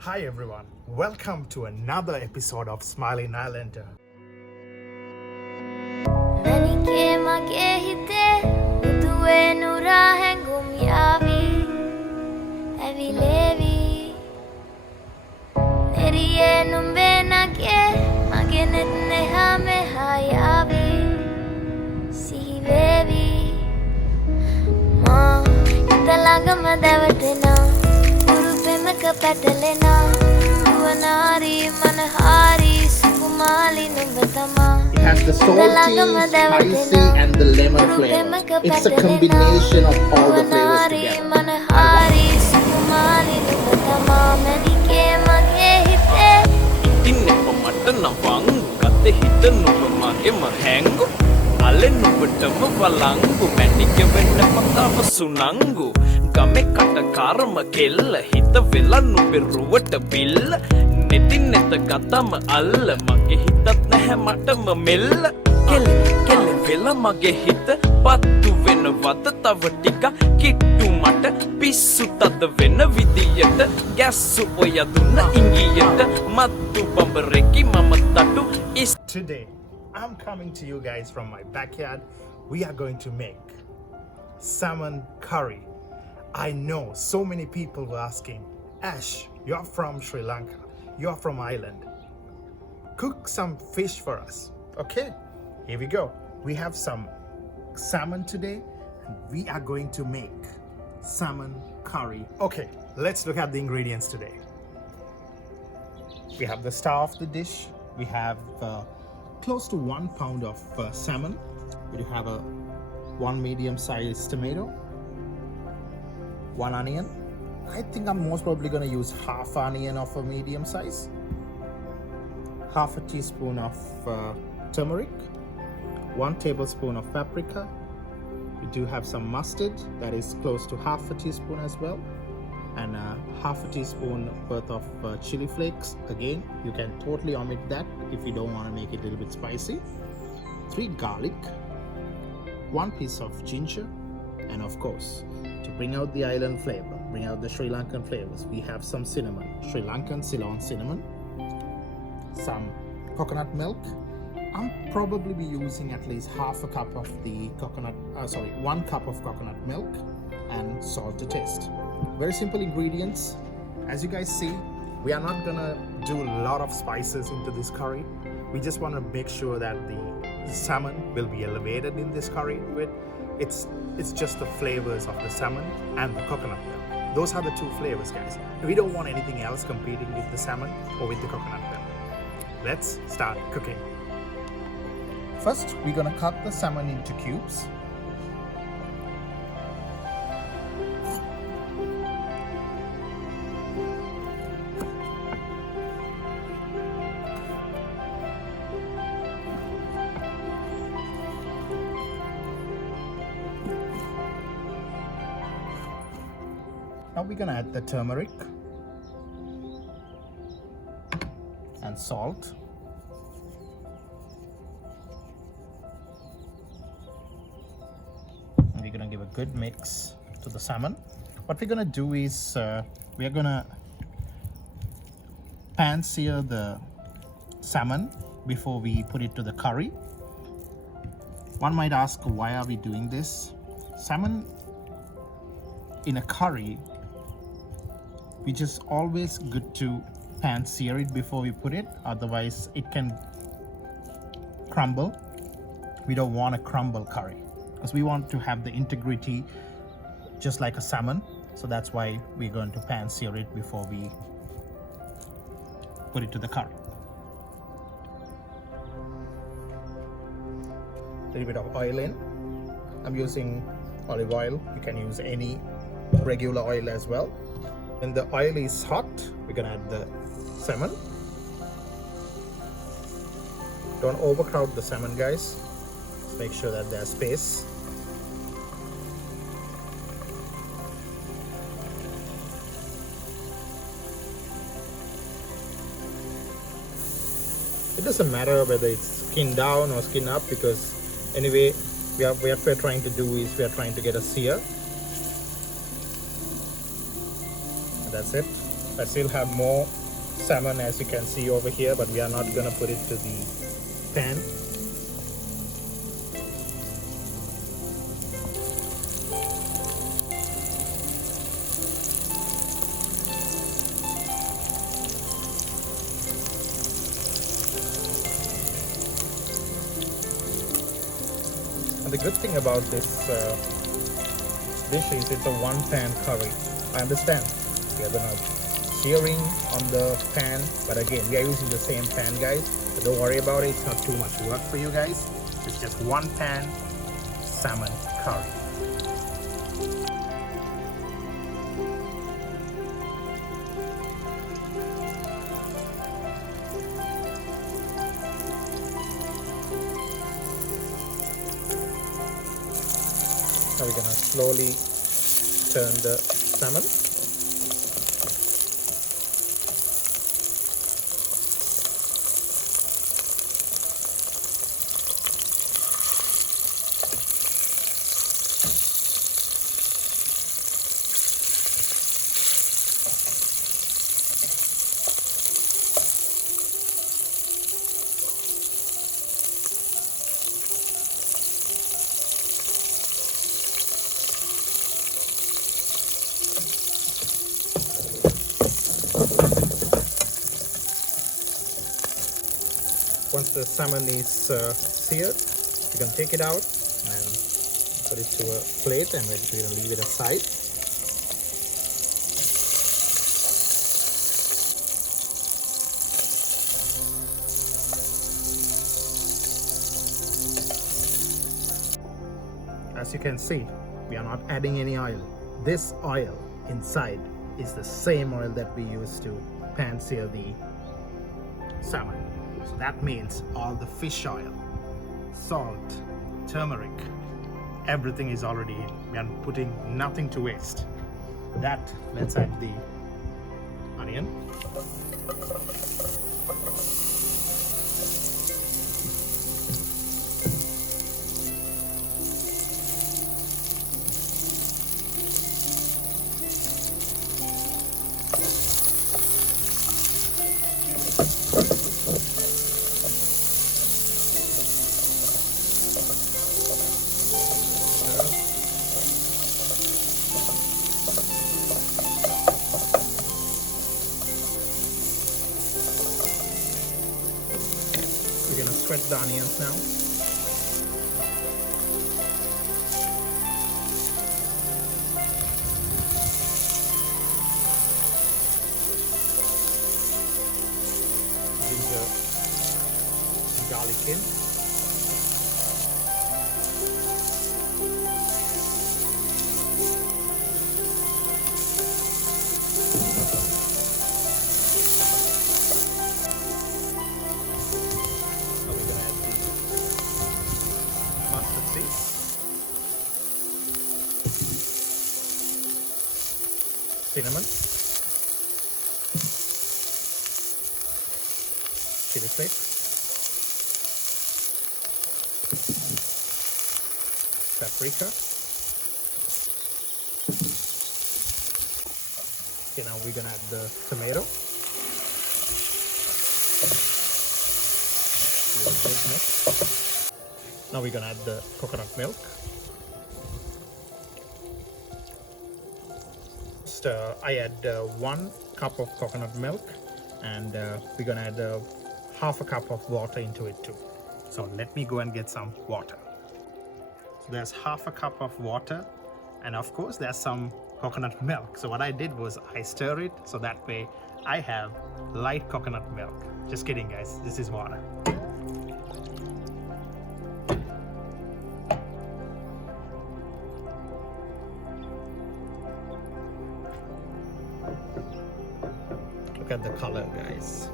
Hi everyone, welcome to another episode of Smiling Islander. It has the salty, spicy, and the lemon flavor. It's a combination of all the flavors together. Alle nubbටම වලංගු මැණික වෙන්න මතාව සුනංගු ගමේ කට කර්ම කෙල්ල හිත වෙලා නුඹරුවට බිල්ල නෙතින් නෙත ගතම අල්ල මගේ හිතත් නැහැ මටම මෙල්ල කෙල කෙල වෙලා මගේ හිත පත්තු වෙනවද තව ටික කිට්ටු මට පිස්සු තද වෙන විදියට ගැස්සු ඔය දුන්න ඉංගියට මත්තු බඹරෙකි මම තටු Today, I'm coming to you guys from my backyard. We are going to make salmon curry. I know so many people were asking, Ash, you're from Sri Lanka, you're from Ireland. Cook some fish for us. Okay, here we go. We have some salmon today and we are going to make salmon curry. Okay, let's look at the ingredients today. We have the star of the dish. We have close to 1 pound of salmon. We have a 1 medium-sized tomato, 1 onion. I think I'm most probably going to use half onion of a medium size, half a teaspoon of turmeric, 1 tablespoon of paprika. We do have some mustard, that is close to half a teaspoon as well, and half a teaspoon worth of chili flakes. Again, you can totally omit that if you don't want to make it a little bit spicy. 3 garlic, 1 piece of ginger, and of course, to bring out the island flavor, bring out the Sri Lankan flavors, we have some cinnamon, Sri Lankan Ceylon cinnamon, some coconut milk. I'm probably be using at least half a cup of the 1 cup of coconut milk, and salt to taste. Very simple ingredients. As you guys see, we are not gonna do a lot of spices into this curry. We just want to make sure that the salmon will be elevated in this curry with it's just the flavors of the salmon and the coconut milk. Those are the 2 flavors, guys. We don't want anything else competing with the salmon or with the coconut milk. Let's start cooking. First, we're gonna cut the salmon into cubes. Now we're gonna add the turmeric and salt. And we're gonna give a good mix to the salmon. What we're gonna do is we're gonna pan sear the salmon before we put it to the curry. One might ask, why are we doing this? Salmon in a curry, we just always good to pan sear it before we put it, otherwise it can crumble. We don't want a crumble curry because we want to have the integrity just like a salmon. So that's why we're going to pan sear it before we put it to the curry. A little bit of oil in. I'm using olive oil. You can use any regular oil as well. When the oil is hot, we're gonna add the salmon. Don't overcrowd the salmon, guys. Just make sure that there's space. It doesn't matter whether it's skin down or skin up, because anyway, what we're trying to do is we are trying to get a sear. And that's it. I still have more salmon, as you can see over here, but we are not gonna put it to the pan. And the good thing about this dish is it's a one pan curry. I understand we are gonna searing on the pan, but again we are using the same pan, guys, so don't worry about it. It's not too much work for you guys. It's just one pan salmon curry. Now we're gonna slowly turn the salmon. Once the salmon is seared, you can take it out and put it to a plate, and we're going to leave it aside. As you can see, we are not adding any oil. This oil inside is the same oil that we use to pan sear the salmon. So that means all the fish oil, salt, turmeric, everything is already in. We are putting nothing to waste. That, let's add the onion. We're gonna sweat the onions now. Ginger and garlic in. Cinnamon, chili flakes, paprika. Okay, now we're gonna add the tomato. Now we're gonna add the coconut milk. I add 1 cup of coconut milk, and we're gonna add half a cup of water into it too. So let me go and get some water. So there's half a cup of water, and of course there's some coconut milk. So what I did was I stir it, so that way I have light coconut milk. Just kidding, guys, this is water. Look at the color, guys.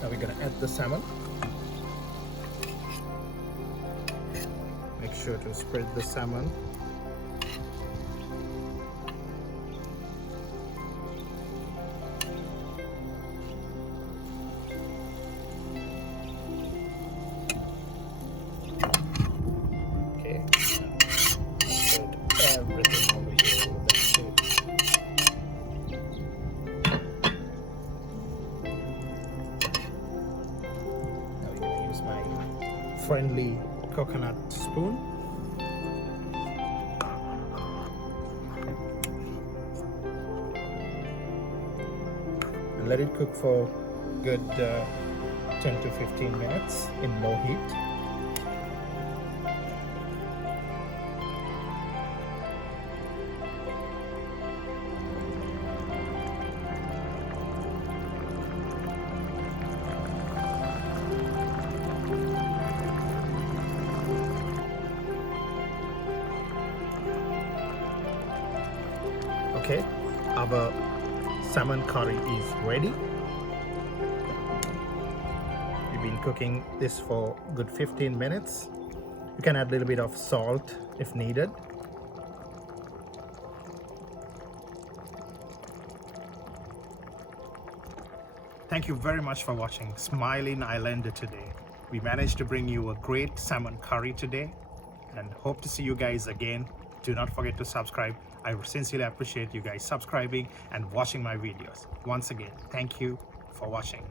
Now we're gonna add the salmon. Make sure to spread the salmon. Okay. Spread everything over here. That's it. friendly coconut spoon. And let it cook for good 10 to 15 minutes in low heat. Okay, our salmon curry is ready. We've been cooking this for good 15 minutes. You can add a little bit of salt if needed. Thank you very much for watching Smiling Islander today. We managed to bring you a great salmon curry today and hope to see you guys again. Do not forget to subscribe. I sincerely appreciate you guys subscribing and watching my videos. Once again, thank you for watching.